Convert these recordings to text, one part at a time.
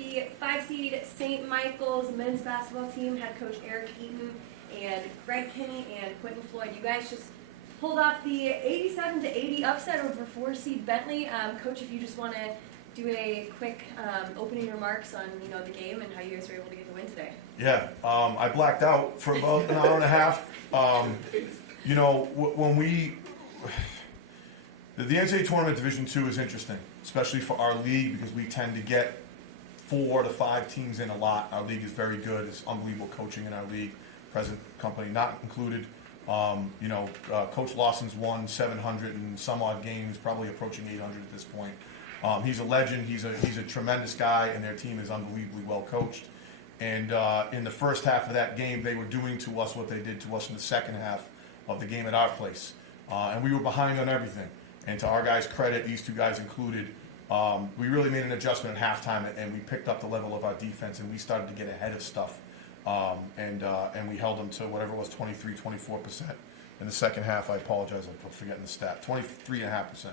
the 5-seed St. Michael's men's basketball team, head coach Eric Eaton and Greg Kinney and Quentin Floyd. You guys just pulled off the 87-80 upset over 4-seed Bentley. Coach, if you just want to do a quick opening remarks on the game and how you guys were able to get the win today. Yeah, I blacked out for about an hour and a half. When the NCAA tournament Division II is interesting, especially for our league because we tend to get 4 to 5 teams in a lot. Our league is very good. It's unbelievable coaching in our league. Present company not included. Coach Lawson's won 700 and some odd games, probably approaching 800 at this point. He's a legend. He's a tremendous guy, and their team is unbelievably well coached. And in the first half of that game, they were doing to us what they did to us in the second half of the game at our place. And we were behind on everything. And to our guys' credit, these two guys included, we really made an adjustment at halftime, and we picked up the level of our defense, and we started to get ahead of stuff. And we held them to whatever it was, 24%. In the second half, I apologize for forgetting the stat, 23.5%.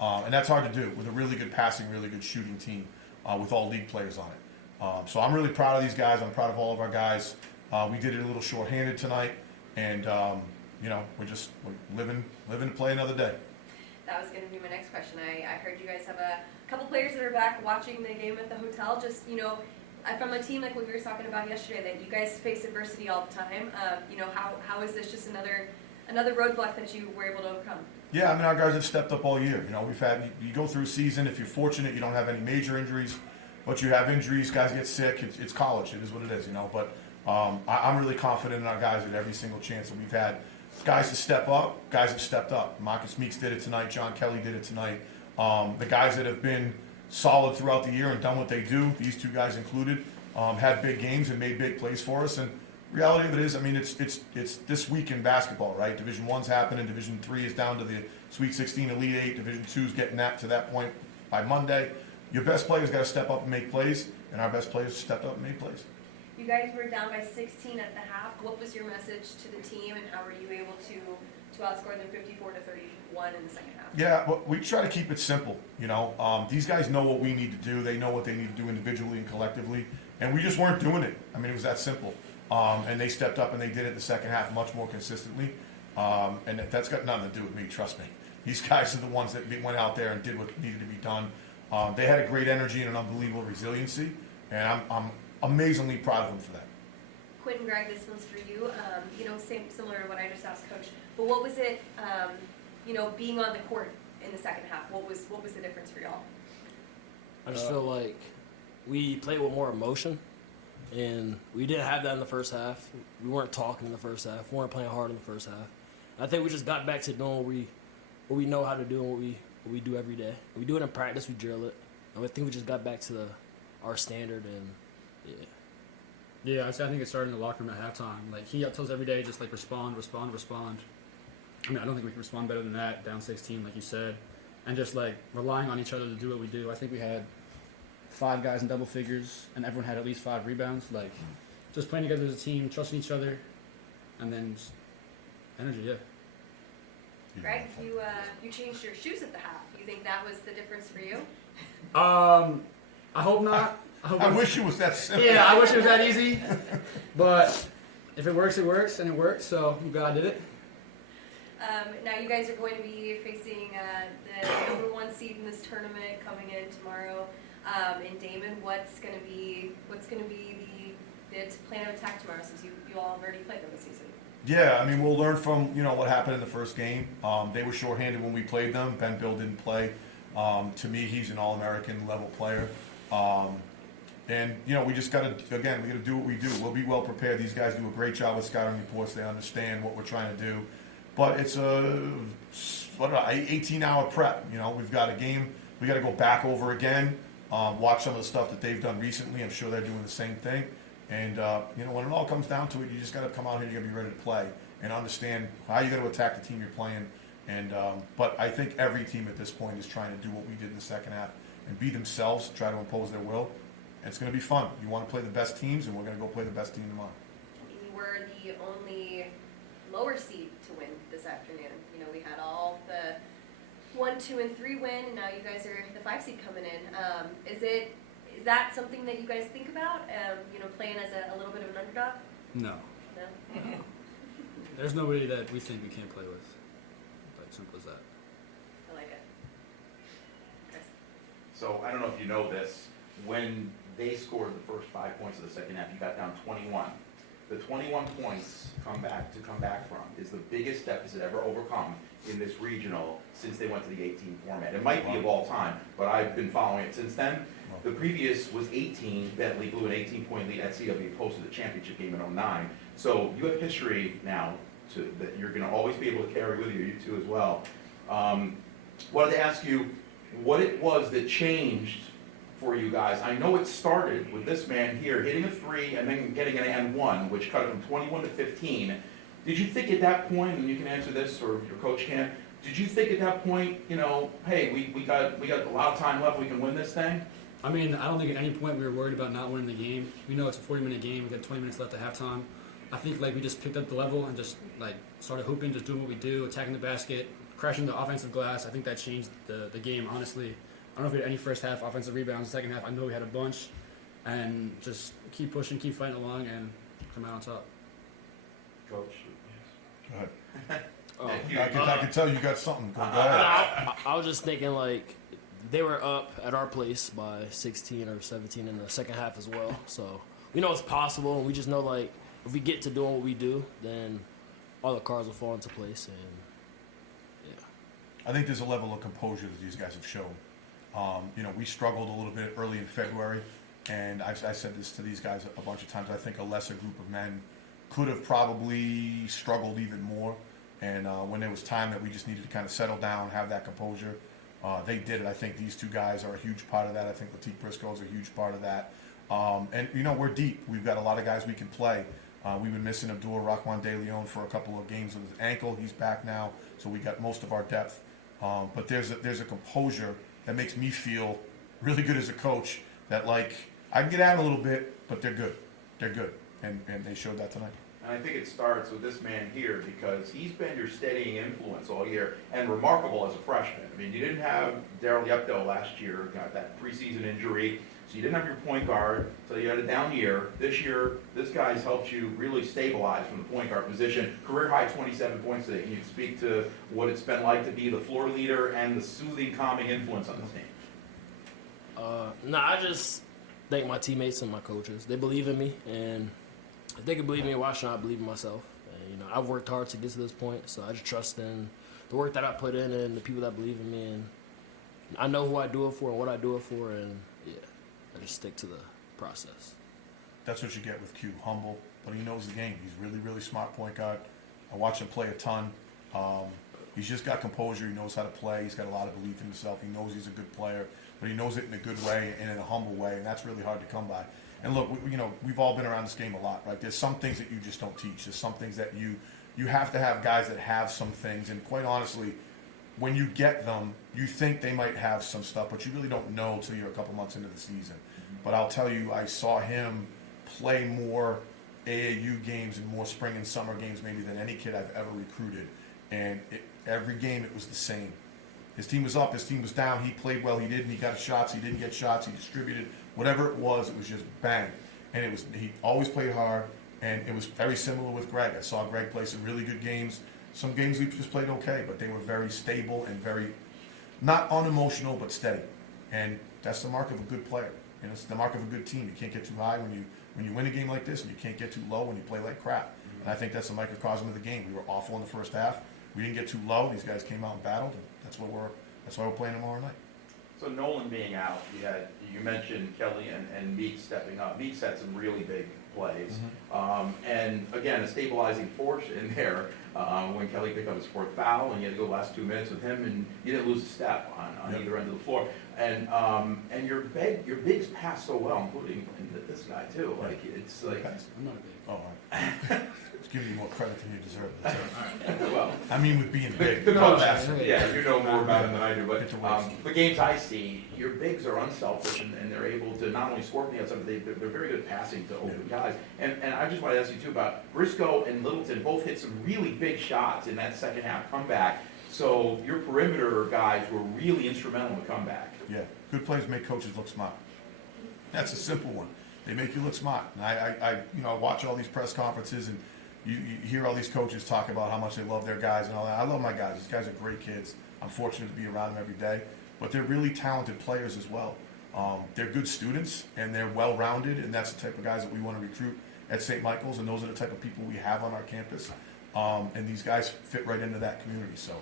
And that's hard to do with a really good passing, really good shooting team with all league players on it. So I'm really proud of these guys. I'm proud of all of our guys. We did it a little short-handed tonight, and we're living to play another day. That was going to be my next question. I heard you guys have a couple players that are back watching the game at the hotel. Just from a team like what we were talking about yesterday, that you guys face adversity all the time. How is this just another roadblock that you were able to overcome? Yeah, our guys have stepped up all year. You go through a season. If you're fortunate, you don't have any major injuries, but you have injuries. Guys get sick. It's college. It is what it is. But I'm really confident in our guys at every single chance that we've had. Guys to step up. Guys have stepped up. Marcus Meeks did it tonight. John Kelly did it tonight. The guys that have been solid throughout the year and done what they do, these two guys included, had big games and made big plays for us. And reality of it is, it's this week in basketball, right? Division I's happening. Division III is down to the Sweet 16, Elite 8. Division II's getting to that point by Monday. Your best players got to step up and make plays, and our best players stepped up and made plays. You guys were down by 16 at the half. What was your message to the team, and how were you able to outscore them 54-31 in the second half? Yeah, well, we try to keep it simple. These guys know what we need to do. They know what they need to do individually and collectively, and we just weren't doing it. It was that simple. And they stepped up and they did it in the second half much more consistently. And that's got nothing to do with me, trust me. These guys are the ones that went out there and did what needed to be done. They had a great energy and an unbelievable resiliency, and I'm amazingly proud of them for that. Quentin, Greg, this one's for you. Similar to what I just asked Coach. But what was it, being on the court in the second half? What was the difference for y'all? I just feel like we played with more emotion. And we didn't have that in the first half. We weren't talking in the first half. We weren't playing hard in the first half. I think we just got back to doing what we know how to do and what we do every day. We do it in practice. We drill it. And I think we just got back to our standard. And yeah, I think it started in the locker room at halftime. Like he tells us every day, just respond. I don't think we can respond better than that. Down 16, like you said, and just relying on each other to do what we do. I think we had 5 guys in double figures, and everyone had at least 5 rebounds. Just playing together as a team, trusting each other, and then just energy. Yeah. Greg, you changed your shoes at the half. You think that was the difference for you? I hope not. I wish it was that simple. Yeah, I wish it was that easy. But if it works, it works, and it worked. So God did it. Now you guys are going to be facing the number 1 seed in this tournament coming in tomorrow. In Damon, what's going to be the plan of attack tomorrow, since you all have already played them this season? Yeah, we'll learn from what happened in the first game. They were shorthanded when we played them. Ben Bill didn't play. To me, he's an All-American level player. And we just got to do what we do. We'll be well prepared. These guys do a great job with scouting reports. They understand what we're trying to do. But it's a 18-hour prep. We've got a game. We got to go back over again. Watch some of the stuff that they've done recently. I'm sure they're doing the same thing. And, when it all comes down to it, you just got to come out here and you got to be ready to play and understand how you got to attack the team you're playing. And but I think every team at this point is trying to do what we did in the second half and be themselves, try to impose their will. And it's going to be fun. You want to play the best teams, and we're going to go play the best team tomorrow. You were the only lower seed to win this afternoon. We had all the 1, 2, and 3 win, and now you guys are the 5 seed coming in. Is Is that something that you guys think about? Playing as a little bit of an underdog? No. No? There's nobody that we think we can't play with. Like, simple as that. I like it. Chris? So I don't know if you know this, when they scored the first 5 points of the second half, you got down 21. The 21 points to come back from is the biggest deficit ever overcome in this regional since they went to the 18 format. It might be of all time, but I've been following it since then. The previous was 18. Bentley blew an 18-point lead at CW Post to the championship game in 09. So you have history now that you're going to always be able to carry with you. You two as well. Wanted to ask you what it was that changed for you guys. I know it started with this man here hitting a 3 and then getting an and 1, which cut it from 21 to 15. Did you think at that point, and you can answer this or your coach can, did you think at that point, hey, we got a lot of time left, we can win this thing? I mean, I don't think at any point we were worried about not winning the game. We know it's a 40-minute game. We got 20 minutes left at halftime. I think we just picked up the level and just started hooping, just doing what we do, attacking the basket, crashing the offensive glass. I think that changed the game, honestly. I don't know if we had any first half offensive rebounds. Second half, I know we had a bunch. And just keep pushing, keep fighting along, and come out on top. Coach? Go ahead. You- I can tell you got something. Go ahead. I was just thinking they were up at our place by 16 or 17 in the second half as well. So we know it's possible, and we just know if we get to doing what we do, then all the cards will fall into place. And yeah, I think there's a level of composure that these guys have shown. We struggled a little bit early in February, and I said this to these guys a bunch of times. I think a lesser group of men could have probably struggled even more. And when there was time that we just needed to kind of settle down, have that composure, they did it. I think these two guys are a huge part of that. I think Latique Briscoe is a huge part of that. And we're deep. We've got a lot of guys we can play. We've been missing Abdul Rahman De Leon for a couple of games with his ankle. He's back now, so we got most of our depth. But there's a composure that makes me feel really good as a coach. That I can get out a little bit, but they're good. They're good, and they showed that tonight. And I think it starts with this man here because he's been your steadying influence all year and remarkable as a freshman. I mean, you didn't have Daryl Yepto last year, got that preseason injury, so you didn't have your point guard, so you had a down year. This year, this guy's helped you really stabilize from the point guard position. Career high 27 points today. Can you speak to what it's been like to be the floor leader and the soothing, calming influence on this team? I just thank my teammates and my coaches. They believe in me, and if they can believe in me, why shouldn't I believe in myself? And, I've worked hard to get to this point, so I just trust in the work that I put in and the people that believe in me. And I know who I do it for and what I do it for, and I just stick to the process. That's what you get with Q. Humble, but he knows the game. He's really, really smart point guard. I watch him play a ton. He's just got composure. He knows how to play. He's got a lot of belief in himself. He knows he's a good player, but he knows it in a good way and in a humble way, and that's really hard to come by. And look, we've all been around this game a lot, right? There's some things that you just don't teach. There's some things that you have to have guys that have some things, and quite honestly, when you get them, you think they might have some stuff, but you really don't know until you're a couple months into the season. But I'll tell you, I saw him play more AAU games and more spring and summer games maybe than any kid I've ever recruited. And every game it was the same. His team was up, his team was down, he played well, he didn't, he got shots, he didn't get shots, he distributed, whatever it was just bang. And he always played hard, and it was very similar with Greg. I saw Greg play some really good games. Some games he just played okay, but they were very stable and very, not unemotional, but steady. And that's the mark of a good player. And it's the mark of a good team. You can't get too high when you win a game like this, and you can't get too low when you play like crap. And I think that's the microcosm of the game. We were awful in the first half. We didn't get too low. These guys came out and battled, and that's why we're playing tomorrow night. So Nolan being out, you mentioned Kelly and Meeks stepping up. Meeks had some really big plays. And again, a stabilizing force in there when Kelly picked up his fourth foul, and you had to go the last 2 minutes with him, and you didn't lose a step on either end of the floor. And your bigs pass so well, including this guy too. It's like I'm not a big. Oh, all right. It's giving you more credit than you deserve. That's it. well. I mean, with being big. The coach, Right. yeah, you know more about it than I do, but Get to work. the games I see, your bigs are unselfish and they're able to not only score from the outside, but they're very good at passing to open guys. And I just want to ask you too about Briscoe and Littleton both hit some really big shots in that second half comeback. So your perimeter guys were really instrumental in the comeback. Yeah, good plays make coaches look smart. That's a simple one. They make you look smart. And I watch all these press conferences, and you hear all these coaches talk about how much they love their guys and all that. I love my guys. These guys are great kids. I'm fortunate to be around them every day. But they're really talented players as well. They're good students, and they're well-rounded, and that's the type of guys that we want to recruit at St. Michael's, and those are the type of people we have on our campus. And these guys fit right into that community. So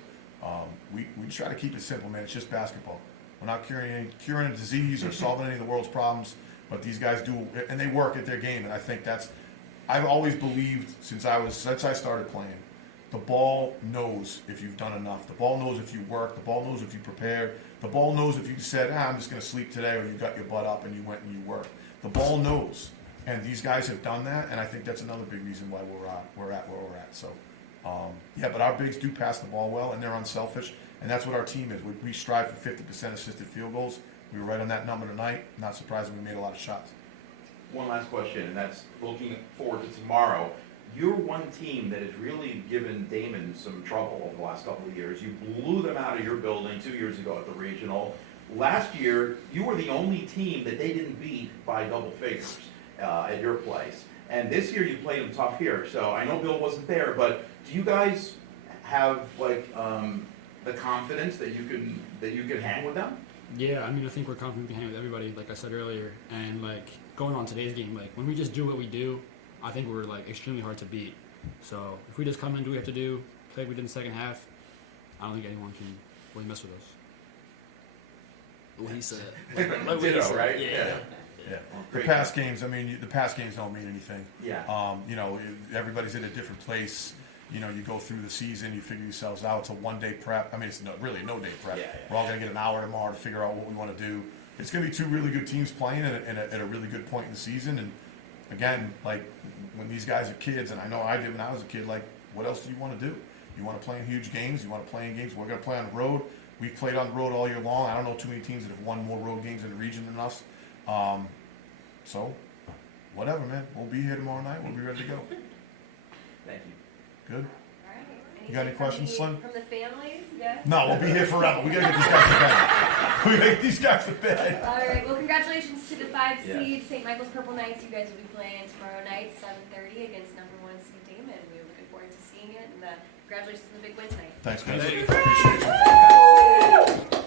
we try to keep it simple, man. It's just basketball. We're not curing a disease or solving any of the world's problems, but these guys do, and they work at their game. And I think I've always believed since I started playing, the ball knows if you've done enough. The ball knows if you work. The ball knows if you prepare. The ball knows if you said, I'm just going to sleep today, or you got your butt up and you went and you worked. The ball knows. And these guys have done that, and I think that's another big reason why we're at where we're at. So, but our bigs do pass the ball well, and they're unselfish, and that's what our team is. We strive for 50% assisted field goals. We were right on that number tonight. Not surprising we made a lot of shots. One last question, and that's looking forward to tomorrow. You're one team that has really given Damon some trouble over the last couple of years. You blew them out of your building 2 years ago at the regional. Last year, you were the only team that they didn't beat by double figures at your place. And this year you played them tough here. So I know Bill wasn't there, but do you guys have the confidence that you can hang with them? Yeah, I mean, I think we're confident we can hang with everybody, like I said earlier. And going on today's game, when we just do what we do, I think we're extremely hard to beat. So if we just come in and do what we have to do, play like we did in the second half, I don't think anyone can really mess with us. What he said. Ditto, right? Yeah. Well, The great. past games, the past games don't mean anything. Yeah. Everybody's in a different place. You go through the season, you figure yourselves out. It's a one-day prep. I mean, it's really no day prep. Yeah. We're all going to get an hour tomorrow to figure out what we want to do. It's going to be two really good teams playing at a really good point in the season. And again, when these guys are kids, and I know I did when I was a kid, what else do you want to do? You want to play in huge games? You want to play in games? We're going to play on the road. We've played on the road all year long. I don't know too many teams that have won more road games in the region than us. So, whatever, man. We'll be here tomorrow night. We'll be ready to go. Thank you. Good? All right. You got any Anything questions, Slim? From the families? Yes? No, we'll be here forever. We gotta get these guys to bed. We gotta get these guys to bed. All right. Well, congratulations to the 5 Yeah. seed St. Michael's Purple Knights. You guys will be playing tomorrow night, 7:30, against number 1 seed Damon. We're looking forward to seeing it. And congratulations on the big win tonight. Thanks, guys. Thank you. Appreciate it.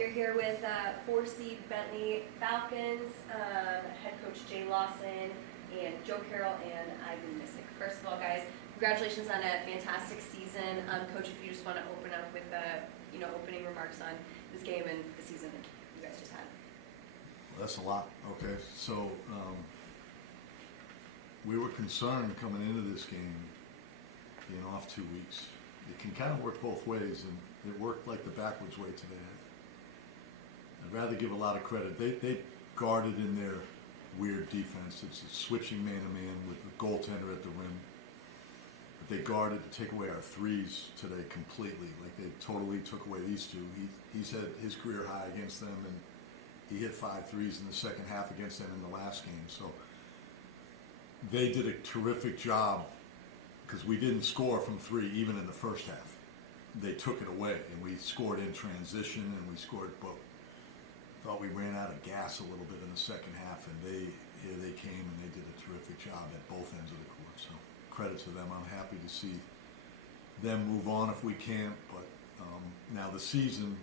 we are here with 4-seed Bentley Falcons, head coach Jay Lawson, and Joe Carroll and Ivan Missick. First of all, guys, congratulations on a fantastic season. Coach, if you just want to open up with opening remarks on this game and the season that you guys just had. Well, that's a lot. Okay, so we were concerned coming into this game, being off 2 weeks. It can kind of work both ways, and it worked like the backwards way today. I'd rather give a lot of credit. They guarded in their weird defense. It's a switching man-to-man with the goaltender at the rim. But they guarded to take away our threes today completely. Like, they totally took away these two. He's had his career high against them, and he hit 5 threes in the second half against them in the last game. So they did a terrific job because we didn't score from 3 even in the first half. They took it away, and we scored in transition, and we scored, but thought we ran out of gas a little bit in the second half, and here they came, and they did a terrific job at both ends of the court. So credit to them. I'm happy to see them move on if we can. But now the season,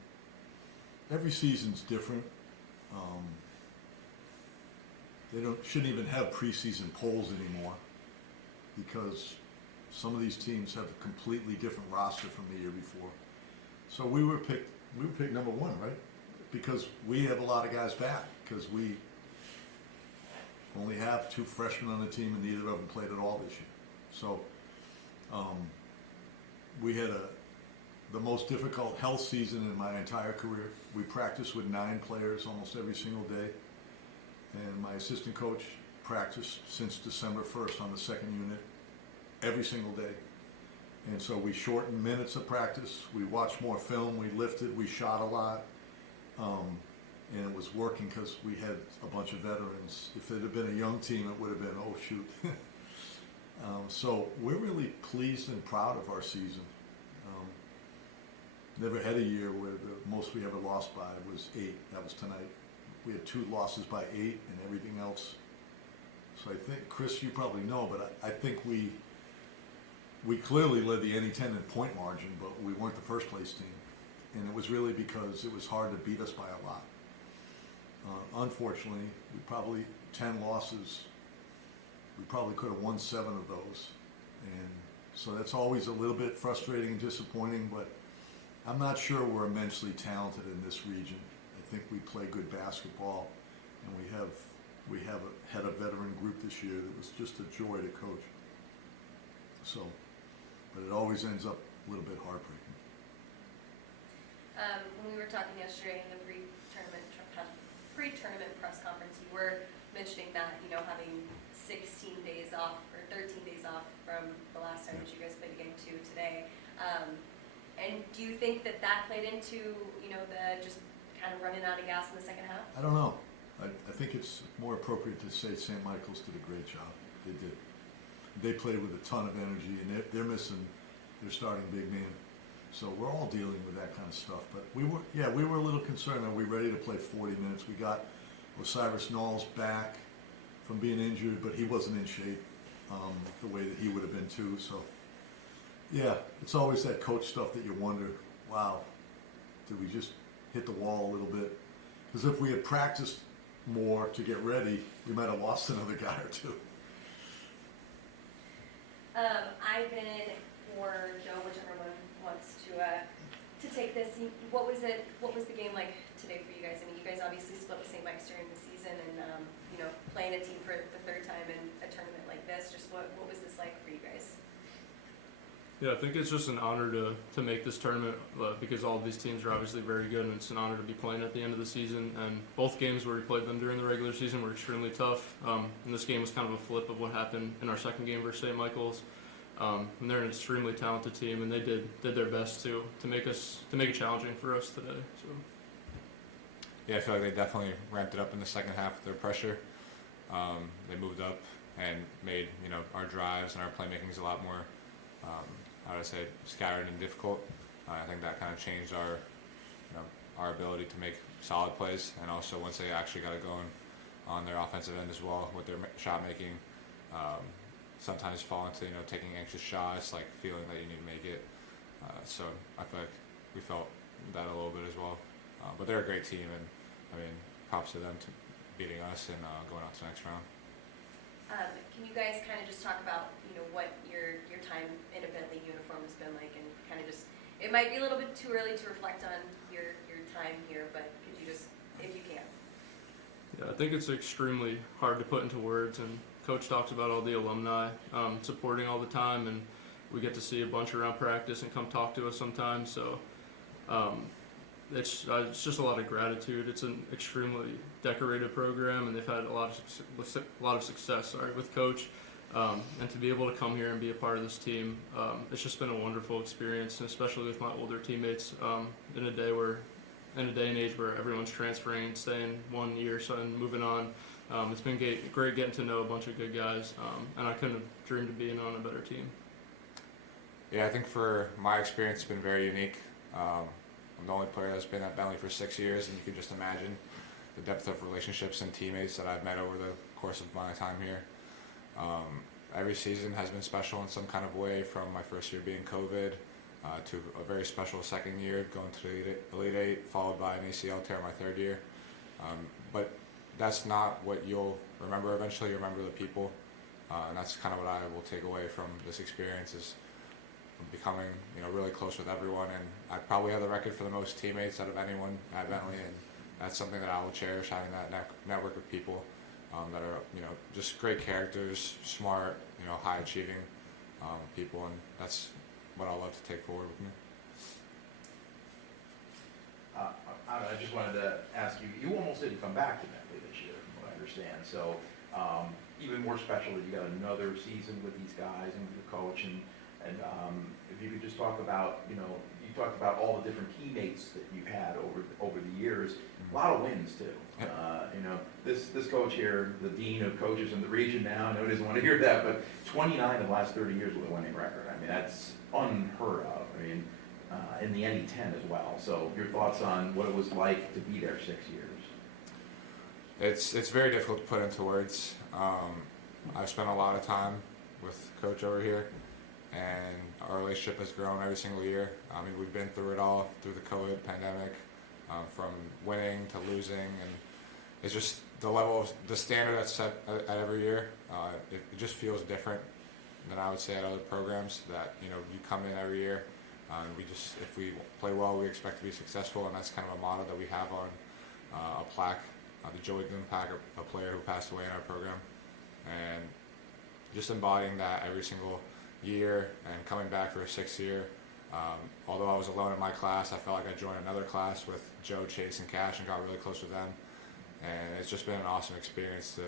every season's different. They shouldn't even have preseason polls anymore because some of these teams have a completely different roster from the year before. So we were picked number 1, right? Because we have a lot of guys back, because we only have 2 freshmen on the team and neither of them played at all this year. So we had the most difficult health season in my entire career. We practiced with 9 players almost every single day, and my assistant coach practiced since December 1st on the second unit every single day. And so we shortened minutes of practice, we watched more film, we lifted, we shot a lot, and it was working because we had a bunch of veterans. If it had been a young team, it would have been, oh shoot. So we're really pleased and proud of our season. Never had a year where the most we ever lost by was 8. That was tonight. We had 2 losses by 8 and everything else. So I think, Chris, you probably know, but I think we clearly led the NE10 in point margin, but we weren't the first place team. And it was really because it was hard to beat us by a lot. Unfortunately, we probably 10 losses. We probably could have won 7 of those. And so that's always a little bit frustrating and disappointing, but I'm not sure we're immensely talented in this region. I think we play good basketball, and we had a veteran group this year that was just a joy to coach. So, but it always ends up a little bit heartbreaking. When we were talking yesterday in the pre-tournament press conference, you were mentioning that, having 16 days off or 13 days off from the last time that you guys played again to today. And do you think that played into, the just kind of running out of gas in the second half? I don't know. I think it's more appropriate to say St. Michael's did a great job. They did. They played with a ton of energy, and they're missing their starting big man. So we're all dealing with that kind of stuff. But we were a little concerned. Are we ready to play 40 minutes? We got Osiris Knowles back from being injured, but he wasn't in shape the way that he would have been too. So, yeah, it's always that coach stuff that you wonder, wow, did we just hit the wall a little bit? Because if we had practiced more to get ready, we might have lost another guy or 2. Ivan or Joe, whichever one wants to take this. What was the game like today for you guys? I mean, you guys obviously split with St. Mike's during the season, and playing a team for the 3rd time in a tournament like this. Just what was this like for you guys? Yeah, I think it's just an honor to make this tournament because all of these teams are obviously very good, and it's an honor to be playing at the end of the season. And both games where we played them during the regular season were extremely tough. And this game was kind of a flip of what happened in our second game versus St. Michael's. And they're an extremely talented team, and they did their best to make it challenging for us today. So. Yeah, I feel like they definitely ramped it up in the second half with their pressure. They moved up and made our drives and our playmakings a lot more, how would I say, scattered and difficult. I think that kind of changed our ability to make solid plays, and also once they actually got it going on their offensive end as well with their shot making. Sometimes fall into taking anxious shots, like feeling that you need to make it. So I feel like we felt that a little bit as well. But they're a great team, and I mean, props to them to beating us and going on to the next round. Can you guys kind of just talk about, what your time in a Bentley uniform has been like, and kind of just, it might be a little bit too early to reflect on your time here, but could you just, if you can? Yeah, I think it's extremely hard to put into words, and Coach talks about all the alumni supporting all the time, and we get to see a bunch around practice and come talk to us sometimes. So it's just a lot of gratitude. It's an extremely decorated program, and they've had a lot of success. With Coach, and to be able to come here and be a part of this team, it's just been a wonderful experience, and especially with my older teammates in a day and age where everyone's transferring and staying 1 year and moving on. It's been great getting to know a bunch of good guys, and I couldn't have dreamed of being on a better team. Yeah, I think for my experience, it's been very unique. I'm the only player that's been at Bentley for 6 years, and you can just imagine the depth of relationships and teammates that I've met over the course of my time here. Every season has been special in some kind of way, from my first year being COVID to a very special second year going to the Elite Eight, followed by an ACL tear my third year. But that's not what you'll remember eventually. You'll remember the people, and that's kind of what I will take away from this experience, is becoming really close with everyone. And I probably have the record for the most teammates out of anyone at Bentley, and that's something that I will cherish, having that network of people that are just great characters, smart, high achieving people, and that's what I'll love to take forward with me. I just wanted to ask you, you almost didn't come back to Bentley this year, from what I understand. So even more special that you got another season with these guys and with your coach, and if you could just talk about, you talked about all the different teammates that you've had over the years. A lot of wins too. This coach here, the dean of coaches in the region now, I know he doesn't want to hear that, but 29 of the last 30 years with a winning record. I mean, that's unheard of. I mean, in the NE10 as well. So your thoughts on what it was like to be there 6 years? It's very difficult to put into words. I've spent a lot of time with Coach over here, and our relationship has grown every single year. I mean, we've been through it all, through the COVID pandemic, from winning to losing, and it's just the level of the standard that's set at every year. It just feels different than I would say at other programs. That you come in every year, and if we play well, we expect to be successful, and that's kind of a motto that we have on a plaque. The Joey Gunpak, a player who passed away in our program, and just embodying that every single year and coming back for a 6th year. Although I was alone in my class, I felt like I joined another class with Joe, Chase, and Cash, and got really close with them. And it's just been an awesome experience to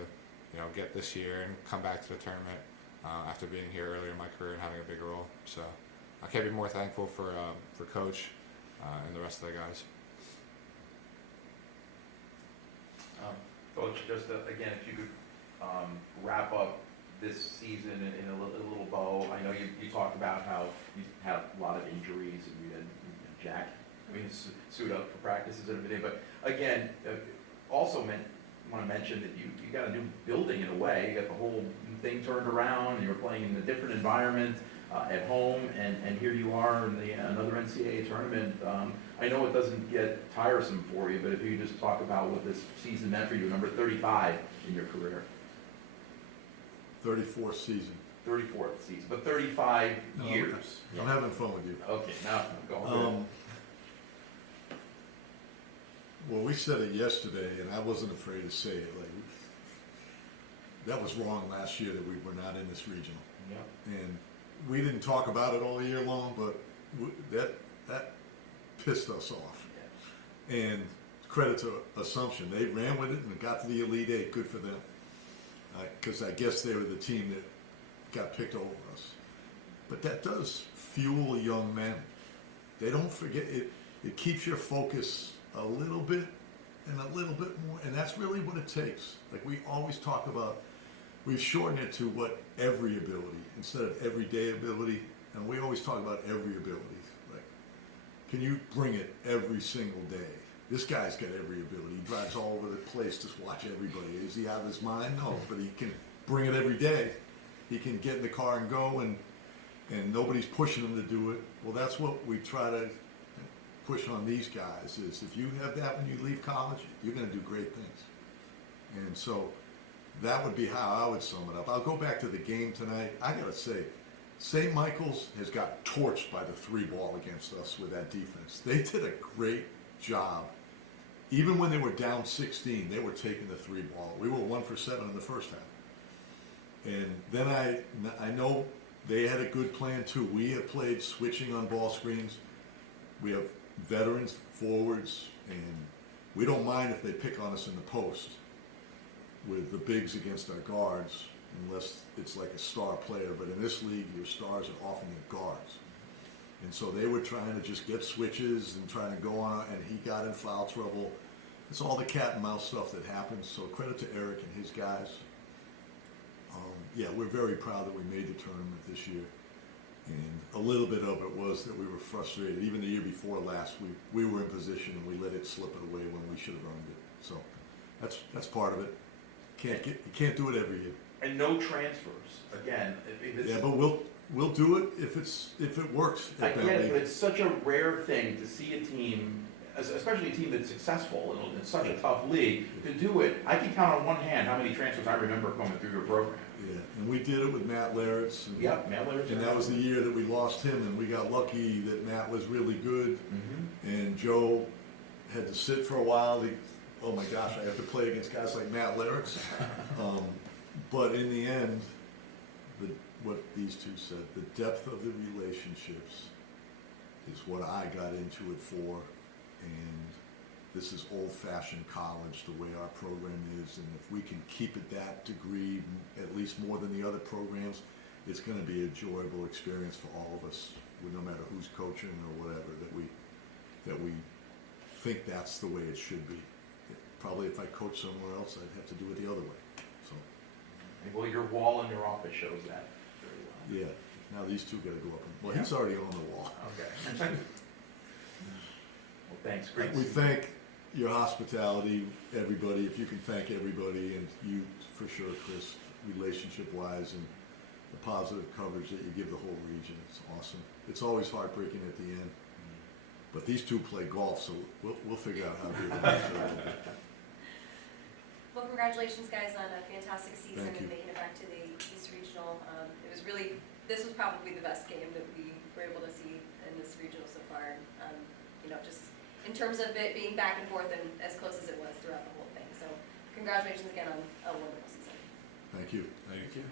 get this year and come back to the tournament after being here earlier in my career and having a big role. So I can't be more thankful for Coach and the rest of the guys. Coach, just again, if you could wrap up this season in a little bow. I know you talked about how you have a lot of injuries, and you had Jack suit up for practices every day. But again, also want to mention that you got a new building in a way. You got the whole thing turned around, and you were playing in a different environment at home, and here you are in another NCAA tournament. I know it doesn't get tiresome for you, but if you could just talk about what this season meant for you, number 35 in your career. 34th season. 34th season, but 35 years. I'm having fun with you. Okay, now go on. Well, we said it yesterday, and I wasn't afraid to say it. That was wrong last year that we were not in this regional. Yeah. And we didn't talk about it all year long, but that pissed us off. Yeah. And credit to Assumption, they ran with it and got to the Elite Eight. Good for them, because I guess they were the team that got picked over us. But that does fuel young men. They don't forget it. It keeps your focus a little bit and a little bit more, and that's really what it takes. Like we always talk about, we've shortened it to what every ability instead of everyday ability, and we always talk about every ability. Like, can you bring it every single day? This guy's got every ability. He drives all over the place to watch everybody. Is he out of his mind? No, but he can bring it every day. He can get in the car and go, and nobody's pushing him to do it. Well, that's what we try to push on these guys is if you have that when you leave college, you're going to do great things. And so that would be how I would sum it up. I'll go back to the game tonight. I got to say, St. Michael's has got torched by the 3-ball against us with that defense. They did a great job. Even when they were down 16, they were taking the 3-ball. We were 1 for 7 in the first half. And then I know they had a good plan too. We have played switching on ball screens. We have veterans, forwards, and we don't mind if they pick on us in the post with the bigs against our guards, unless it's like a star player. But in this league, your stars are often your guards. And so they were trying to just get switches and trying to go on, and he got in foul trouble. It's all the cat and mouse stuff that happens. So credit to Eric and his guys. Yeah, we're very proud that we made the tournament this year. And a little bit of it was that we were frustrated. Even the year before last, we were in position and we let it slip it away when we should have earned it. So that's part of it. You can't do it every year. And no transfers. Again, Yeah, but we'll do it if it works. I get it, but it's such a rare thing to see a team, especially a team that's successful in such a tough league, to do it. I can count on one hand how many transfers I remember coming through your program. Yeah, and we did it with Matt Laritz. And, Yep, Matt Laritz. And that was the year that we lost him, and we got lucky that Matt was really good, and Joe had to sit for a while. Oh my gosh, I have to play against guys like Matt Laritz. But in the end, what these two said, the depth of the relationships is what I got into it for, and this is old-fashioned college, the way our program is, and if we can keep it that degree, at least more than the other programs, it's going to be an enjoyable experience for all of us, no matter who's coaching or whatever, that we think that's the way it should be. Probably if I coach somewhere else, I'd have to do it the other way. So, Well, your wall in your office shows that very well. yeah, now these two got to go up. Well, he's already on the wall. Okay. Well, thanks. Great. We thank your hospitality, everybody, if you can thank everybody, and you for sure, Chris, relationship-wise, and the positive coverage that you give the whole region. It's awesome. It's always heartbreaking at the end, but these two play golf, so we'll figure out how to do it. Well, congratulations, guys, on a fantastic season Thank you. and making it back to the East Regional. This was probably the best game that we were able to see in this regional so far. Just in terms of it being back and forth and as close as it was throughout the whole thing. So congratulations again on a wonderful season. Thank you. Thank you.